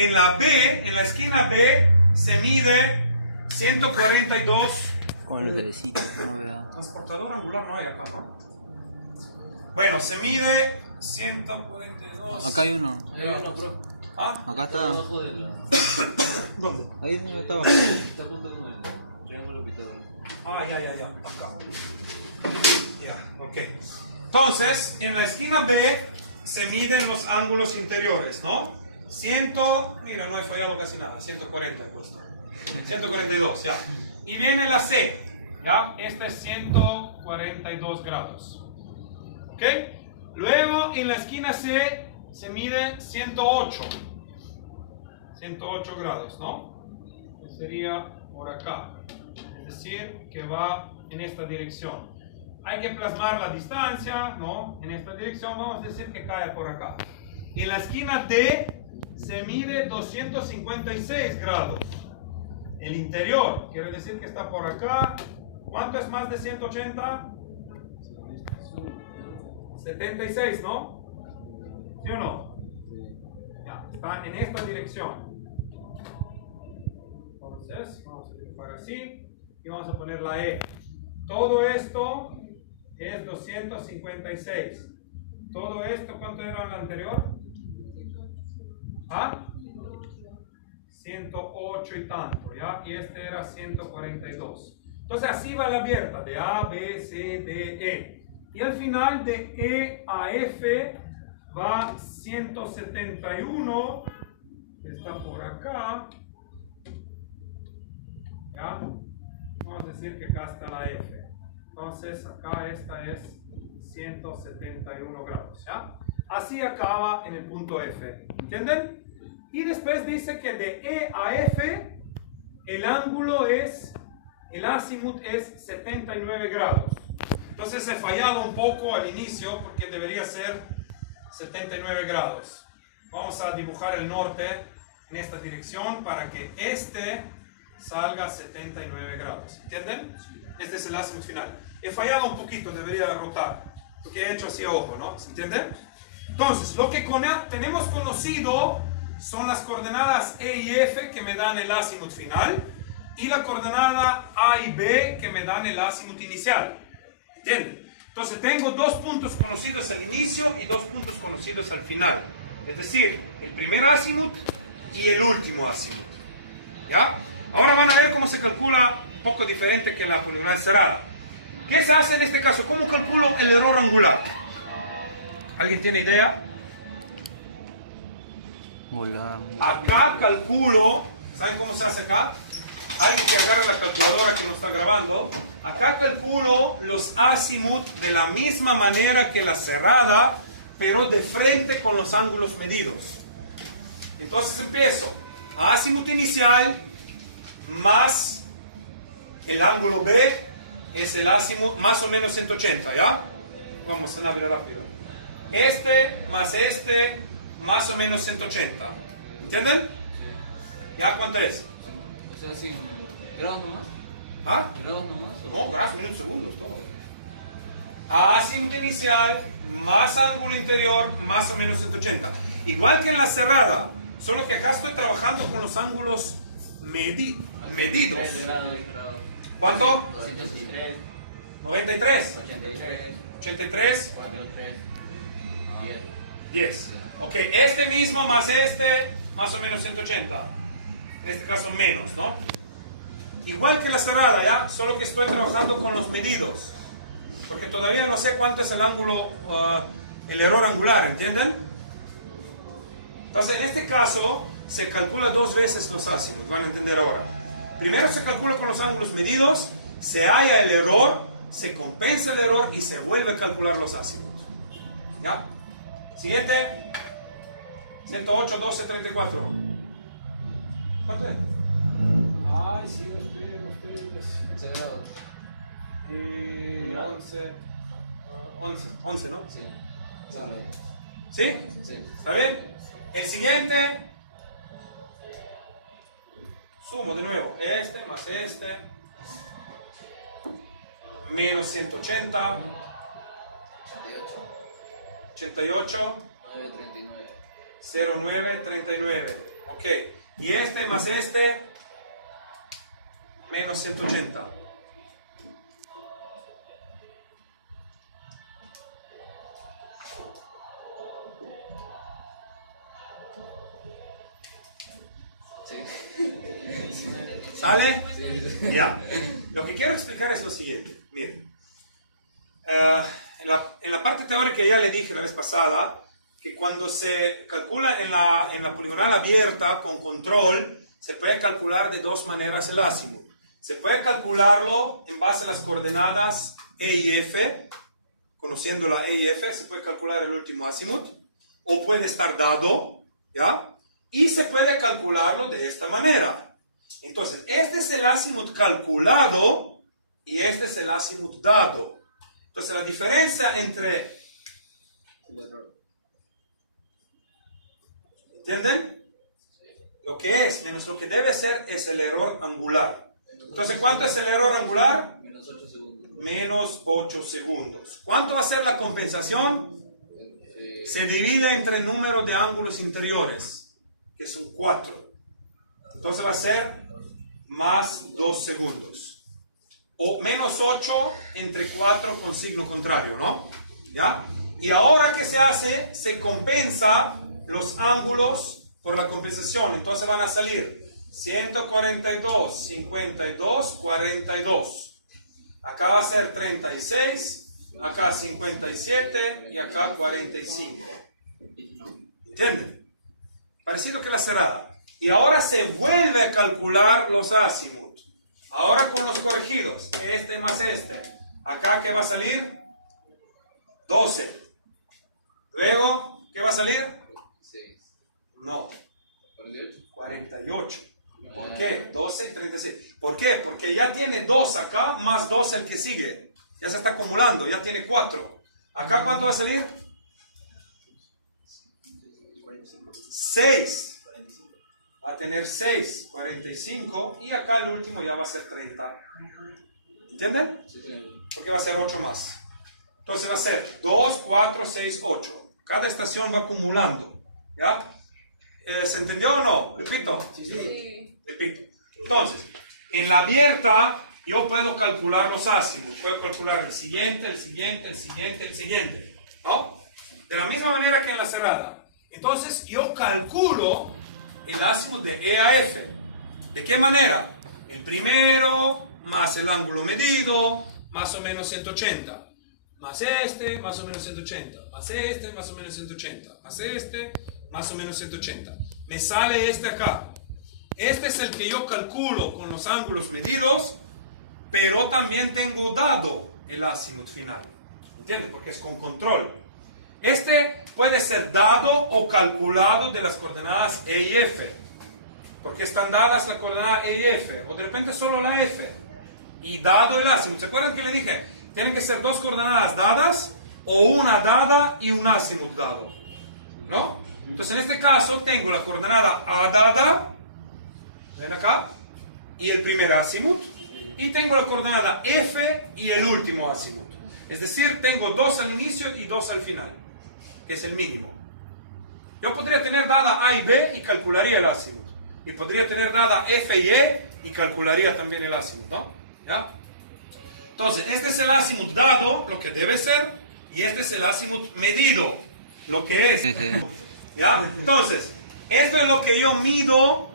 en la B, en la esquina B, se mide 142. Con el vecino. Transportador angular no hay acá, ¿no? Bueno, se mide 142. Acá hay uno. Bro. ¿Ah? Acá está. Abajo de la... ¿Dónde? Ahí está abajo. Está junto con el triángulo Pitágoras. Ah, ya, acá. Ya, ok. Entonces, en la esquina B se miden los ángulos interiores, ¿no? Mira, no he fallado casi nada, 140 he puesto. 142, ya. Y viene la C, ¿ya? Esta es 142 grados. ¿Ok? Luego, en la esquina C se mide 108. 108 grados, ¿no? Que sería por acá. Es decir, que va en esta dirección. Hay que plasmar la distancia, ¿no? En esta dirección vamos a decir que cae por acá. En la esquina D se mide 256 grados. El interior, quiere decir que está por acá. ¿Cuánto es más de 180? 76, ¿no? ¿Sí o no? Ya, está en esta dirección. Entonces, vamos a dibujar así y vamos a poner la E. Todo esto es 256. Todo esto, ¿cuánto era el anterior? ¿Ah? 108 y tanto, ¿ya? Y este era 142. Entonces así va la abierta, de A, B, C, D, E. Y al final de E a F va 171, que está por acá. ¿Ya? Vamos a decir que acá está la F. Entonces acá esta es 171 grados, ¿ya? Así acaba en el punto F, ¿entienden? Y después dice que de E a F el ángulo es, el azimut es 79 grados. Entonces he fallado un poco al inicio porque debería ser 79 grados. Vamos a dibujar el norte en esta dirección para que este salga 79 grados. ¿Entienden? Este es el azimut final. He fallado un poquito, debería rotar. Porque he hecho así a ojo, ¿no? ¿Se entiende? Entonces, lo que tenemos conocido son las coordenadas E y F que me dan el azimut final y la coordenada A y B que me dan el azimut inicial. ¿Entienden? Entonces tengo dos puntos conocidos al inicio y dos puntos conocidos al final. Es decir, el primer azimut y el último azimut. ¿Ya? Ahora van a ver cómo se calcula un poco diferente que la poligonal cerrada. ¿Qué se hace en este caso? ¿Cómo calculo el error angular? ¿Alguien tiene idea? Hola. Acá calculo, ¿saben cómo se hace acá? Alguien que agarre la calculadora que nos está grabando. Acá calculo los azimut de la misma manera que la cerrada, pero de frente con los ángulos medidos. Entonces empiezo. Azimut inicial más el ángulo B es el azimut más o menos 180, ¿ya? Vamos a ver rápido. Este más este más o menos 180. ¿Entienden? Sí. ¿Ya cuánto es? O sea, sí. ¿Grados nomás? ¿Ah? ¿Grados nomás? No, grados, minutos, segundos, todo. Azimut inicial más ángulo interior más o menos 180. Igual que en la cerrada, solo que acá estoy trabajando con los ángulos medidos. 3 grados. ¿Cuánto? 93. 93. 83. 83. 43. 10. 10. Ok, este mismo más este, más o menos 180. En este caso menos, ¿no? Igual que la cerrada, ¿ya? Solo que estoy trabajando con los medidos. Porque todavía no sé cuánto es el ángulo, el error angular, ¿entienden? Entonces, en este caso, se calcula dos veces los ácidos, van a entender ahora. Primero se calcula con los ángulos medidos, se halla el error, se compensa el error y se vuelve a calcular los ácidos. ¿Ya? Siguiente. 108, 12, 34. ¿Cuánto es? Ay, sí, ustedes. 11 grados. 11, ¿no? Sí. ¿Sí? Sí. ¿Está bien? El siguiente. Sumo de nuevo. Este más este. Menos 180. 88. 939. 0939. Ok. Y este más este, menos 180. ¿Sale? Ya. Lo que quiero explicar es lo siguiente. Miren. En la parte teórica ya le dije la vez pasada que cuando se calcula en la poligonal abierta con control, se puede calcular de dos maneras el azimut. Se puede calcularlo en base a las coordenadas E y F. Conociendo la E y F, se puede calcular el último azimut. O puede estar dado, ¿ya? Y se puede calcularlo de esta manera. Entonces, este es el azimut calculado y este es el azimut dado. Entonces, la diferencia entre... ¿Entienden? Lo que es menos lo que debe ser es el error angular. Entonces, ¿cuánto es el error angular? Menos 8 segundos. Menos 8 segundos. ¿Cuánto va a ser la compensación? Se divide entre el número de ángulos interiores, que son 4. Entonces va a ser más 2 segundos. O menos 8 entre 4 con signo contrario, ¿no? ¿Ya? Y ahora, ¿qué se hace? Se compensa los ángulos por la compensación. Entonces van a salir 142, 52, 42. Acá va a ser 36, acá 57 y acá 45. ¿Entienden? Parecido que la cerrada. Y ahora se vuelve a calcular los azimut. Ahora con los corregidos. Este más este. Acá, ¿qué va a salir? 12. Luego, ¿qué va a salir? 6. No. 48. 48. ¿Por qué? 12 y 36. ¿Por qué? Porque ya tiene 2 acá, más 2 el que sigue. Ya se está acumulando, ya tiene 4. ¿Acá cuánto va a salir? 6. Va a tener 6, 45. Y acá el último ya va a ser 30. ¿Entienden? Sí, sí. Porque va a ser 8 más. Entonces va a ser 2, 4, 6, 8. Cada estación va acumulando. ¿Ya? ¿Se entendió o no? Repito. Sí. Repito. Entonces, en la abierta yo puedo calcular los ácidos. Puedo calcular el siguiente, el siguiente, el siguiente, el siguiente. ¿No? De la misma manera que en la cerrada. Entonces yo calculo el azimut de E a F. ¿De qué manera? El primero más el ángulo medido, más o menos 180. Más este, más o menos 180. Más este, más o menos 180. Más este, más o menos 180. Me sale este acá. Este es el que yo calculo con los ángulos medidos, pero también tengo dado el azimut final. ¿Entiendes? Porque es con control. Este puede ser dado o calculado de las coordenadas E y F. Porque están dadas la coordenada E y F. O de repente solo la F. Y dado el azimut. ¿Se acuerdan que le dije? Tienen que ser 2 coordenadas dadas o una dada y un azimut dado. ¿No? Entonces en este caso tengo la coordenada A dada. ¿Ven acá? Y el primer azimut. Y tengo la coordenada F y el último azimut. Es decir, tengo 2 al inicio y 2 al final. Que es el mínimo. Yo podría tener dada A y B y calcularía el azimut. Y podría tener dada F y E y calcularía también el azimut, ¿no? ¿Ya? Entonces, este es el azimut dado, lo que debe ser, y este es el azimut medido, lo que es. ¿Ya? Entonces, esto es lo que yo mido,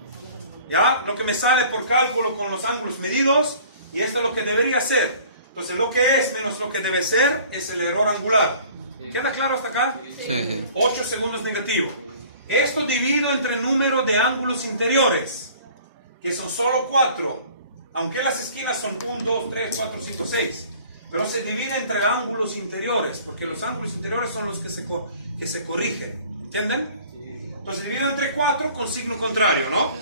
¿ya? Lo que me sale por cálculo con los ángulos medidos, y esto es lo que debería ser. Entonces, lo que es menos lo que debe ser es el error angular. ¿Queda claro hasta acá? Sí. 8 segundos negativo. Esto dividido entre el número de ángulos interiores, que son solo 4, aunque las esquinas son 1, 2, 3, 4, 5, 6. Pero se divide entre ángulos interiores, porque los ángulos interiores son los que se corrigen. ¿Entienden? Entonces divido entre 4 con signo contrario, ¿no?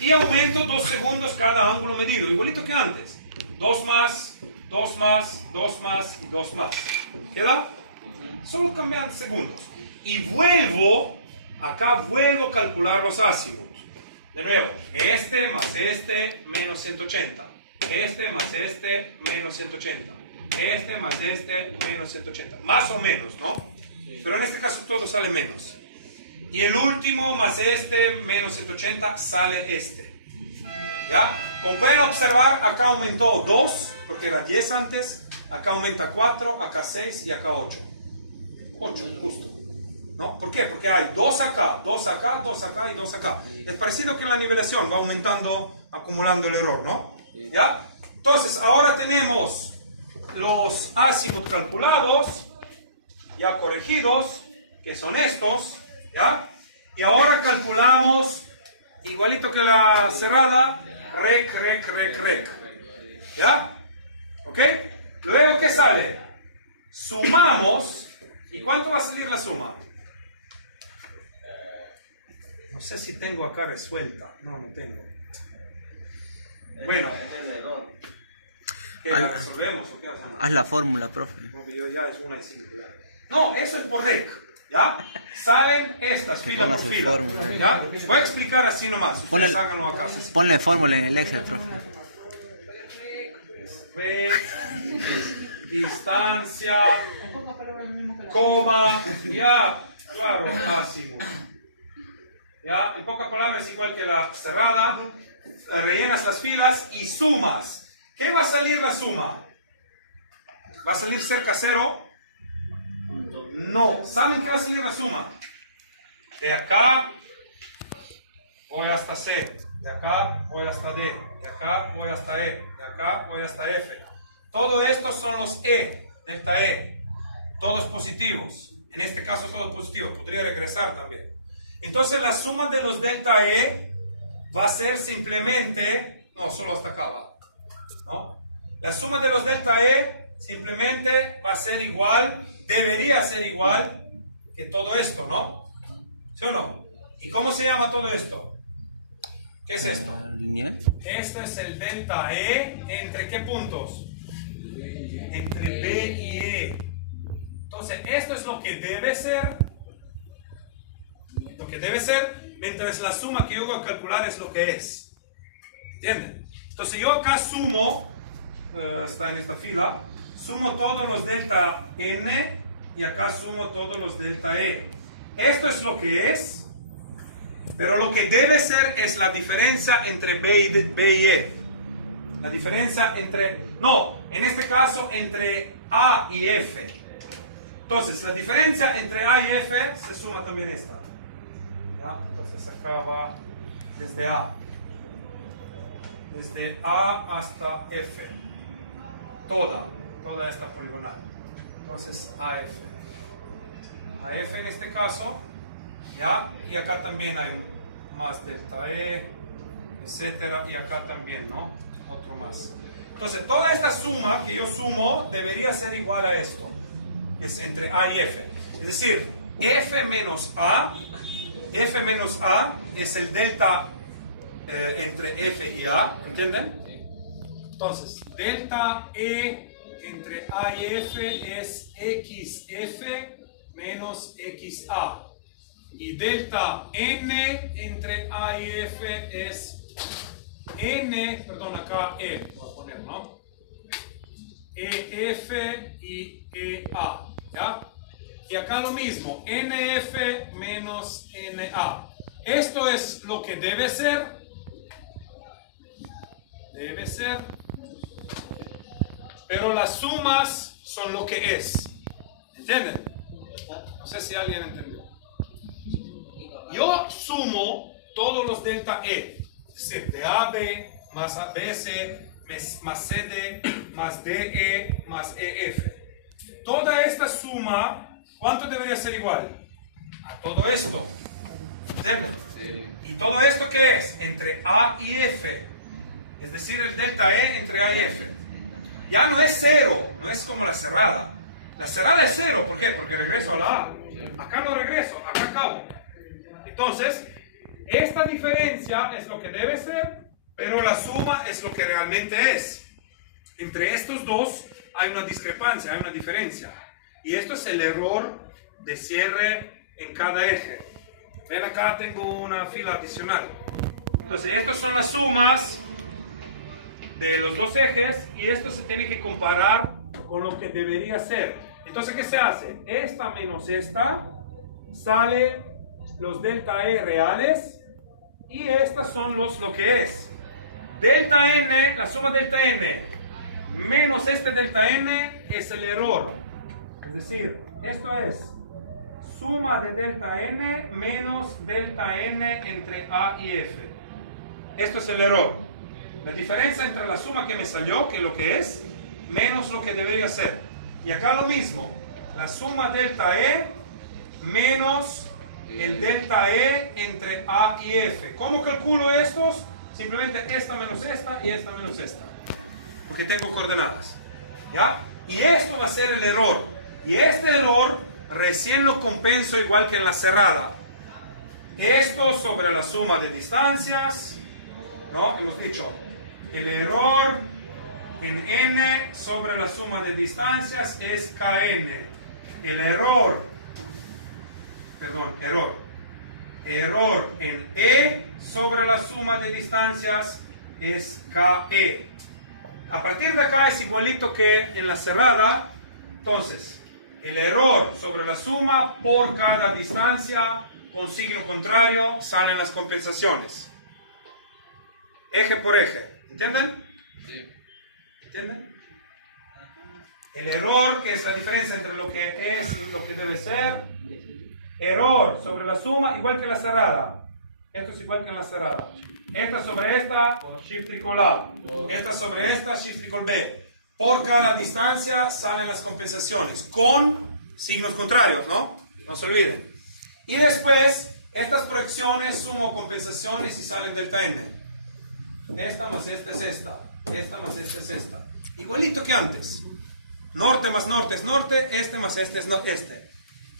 Y aumento 2 segundos cada ángulo medido, igualito que antes. 2 más, 2 más, 2 más y 2 más. ¿Queda? Solo cambian segundos. Y acá vuelvo a calcular los ácidos. De nuevo, este más este menos 180. Este más este menos 180. Este más este menos 180. Más o menos, ¿no? Pero en este caso todo sale menos. Y el último más este, menos 180, sale este. ¿Ya? Como pueden observar, acá aumentó 2, porque era 10 antes. Acá aumenta 4, acá 6 y acá 8. 8, justo. ¿No? ¿Por qué? Porque hay 2 acá, 2 acá, 2 acá y 2 acá. Es parecido que en la nivelación, va aumentando, acumulando el error, ¿no? ¿Ya? Entonces, ahora tenemos los ácidos calculados, ya corregidos, que son estos, ¿ya? Y ahora calculamos, igualito que la cerrada, rec. ¿Ya? ¿Ok? Luego, ¿qué sale? Sumamos, ¿y cuánto va a salir la suma? No sé si tengo acá resuelta, no tengo. Bueno, ¿qué la resolvemos o qué hacemos? Haz la fórmula, profe. No, ya es 1 y 5. No, eso es por rec, ¿ya? Salen estas fila por fila, ¿ya? Voy a explicar así nomás, ustedes háganlo acá. Ponle fórmula en el Excel, profe. Rec, distancia, coma, ya, claro, máximo. ¿Ya? En pocas palabras es igual que la cerrada, rellenas las filas y sumas. ¿Qué va a salir la suma? ¿Va a salir cerca a 0? No. ¿Saben qué va a salir la suma? De acá voy hasta C, de acá voy hasta D, de acá voy hasta E, de acá voy hasta F. Todo esto son los E, delta E, todos positivos. En este caso todo positivo, podría regresar también. Entonces la suma de los delta E va a ser simplemente, no, solo hasta acá va, ¿no? La suma de los delta E simplemente va a ser igual, debería ser igual que todo esto, ¿no? ¿Sí o no? ¿Y cómo se llama todo esto? ¿Qué es esto? Esto es el delta E, ¿entre qué puntos? Entre B y E. Entonces, esto es lo que debe ser. Lo que debe ser, mientras la suma que yo voy a calcular es lo que es. ¿Entienden? Entonces, yo acá sumo, está en esta fila, sumo todos los delta N y acá sumo todos los delta E. Esto es lo que es, pero lo que debe ser es la diferencia entre B y E. La diferencia entre, no, en este caso entre A y F. Entonces, la diferencia entre A y F se suma también esta. ¿Ya? Entonces acá va desde A. Desde A hasta F. Toda esta poligonal. Entonces AF. AF en este caso, ¿ya? Y acá también hay más delta E, etcétera, y acá también, ¿no? Otro más. Entonces, toda esta suma que yo sumo debería ser igual a esto. Es entre A y F. Es decir, F menos A es el delta entre F y A, ¿entienden? Entonces, delta E entre A y F es XF menos XA. Y delta N entre A y F es N, perdón, acá E, voy a poner, ¿no? EF y EA, ¿ya? Y acá lo mismo, NF menos NA. Esto es lo que debe ser. Debe ser. Pero las sumas son lo que es. ¿Entienden? No sé si alguien entendió. Yo sumo todos los delta E. Es decir, de AB más BC más CD más DE más EF. Toda esta suma, ¿cuánto debería ser igual? A todo esto. ¿Entienden? ¿Y todo esto qué es? Entre A y F. Es decir, el delta E entre A y F. Ya no es cero, no es como la cerrada. La cerrada es cero, ¿por qué? Porque regreso a la A. Acá no regreso, acá acabo. Entonces, esta diferencia es lo que debe ser, pero la suma es lo que realmente es. Entre estos dos hay una discrepancia, hay una diferencia. Y esto es el error de cierre en cada eje. Ven acá, tengo una fila adicional. Entonces, estas son las sumas de los dos ejes y esto se tiene que comparar con lo que debería ser. Entonces, ¿qué se hace? Esta menos esta sale los delta E reales y estas son lo que es. Delta N, la suma delta N menos este delta N es el error. Es decir, esto es suma de delta N menos delta N entre A y F. Esto es el error. La diferencia entre la suma que me salió, que es lo que es, menos lo que debería ser. Y acá lo mismo. La suma delta E menos el delta E entre A y F. ¿Cómo calculo estos? Simplemente esta menos esta y esta menos esta. Porque tengo coordenadas. ¿Ya? Y esto va a ser el error. Y este error recién lo compenso igual que en la cerrada. Esto sobre la suma de distancias. ¿No? Hemos dicho, el error en n sobre la suma de distancias es kn. El error en e sobre la suma de distancias es ke. A partir de acá es igualito que en la cerrada. Entonces, el error sobre la suma por cada distancia con signo contrario salen las compensaciones. Eje por eje. ¿Entienden? Sí. ¿Entienden? El error, que es la diferencia entre lo que es y lo que debe ser. Error sobre la suma, igual que la cerrada. Esto es igual que en la cerrada. Esta sobre esta, shift tricol A. Esta sobre esta, shift tricol B. Por cada distancia salen las compensaciones con signos contrarios, ¿no? No se olviden. Y después, estas proyecciones sumo compensaciones y salen delta N. Esta más esta es esta. Esta más esta es esta. Igualito que antes. Norte más norte es norte. Este más este es este.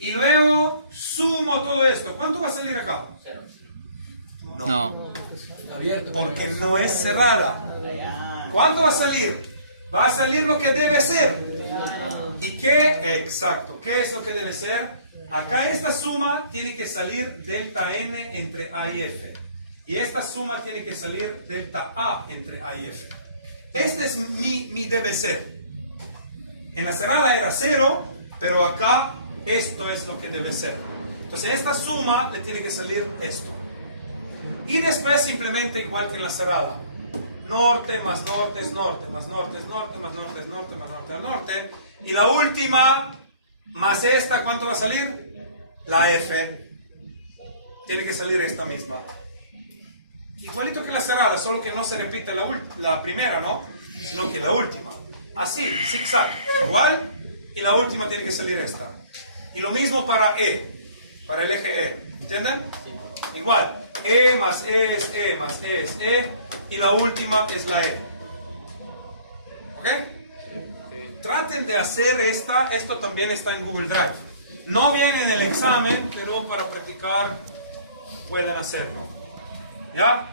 Y luego sumo todo esto. ¿Cuánto va a salir acá? Cero. No. Porque no es cerrada. ¿Cuánto va a salir? Va a salir lo que debe ser. ¿Y qué? Exacto. ¿Qué es lo que debe ser? Acá esta suma tiene que salir delta N entre A y F. Y esta suma tiene que salir delta A entre A y F. Este es mi debe ser. En la cerrada era 0, pero acá esto es lo que debe ser. Entonces esta suma le tiene que salir esto. Y después simplemente igual que en la cerrada. Norte más norte es norte, más norte es norte, más norte es norte, más norte es norte. Y la última, más esta, ¿cuánto va a salir? La F. Tiene que salir esta misma. Igualito que la cerrada, solo que no se repite la primera, ¿no? Sino que la última. Así, zigzag. Igual. Y la última tiene que salir esta. Y lo mismo para E. Para el eje E. ¿Entienden? Igual. E más E es E más E es E. Y la última es la E. ¿Ok? Traten de hacer esta. Esto también está en Google Drive. No viene en el examen, pero para practicar pueden hacerlo. ¿Ya?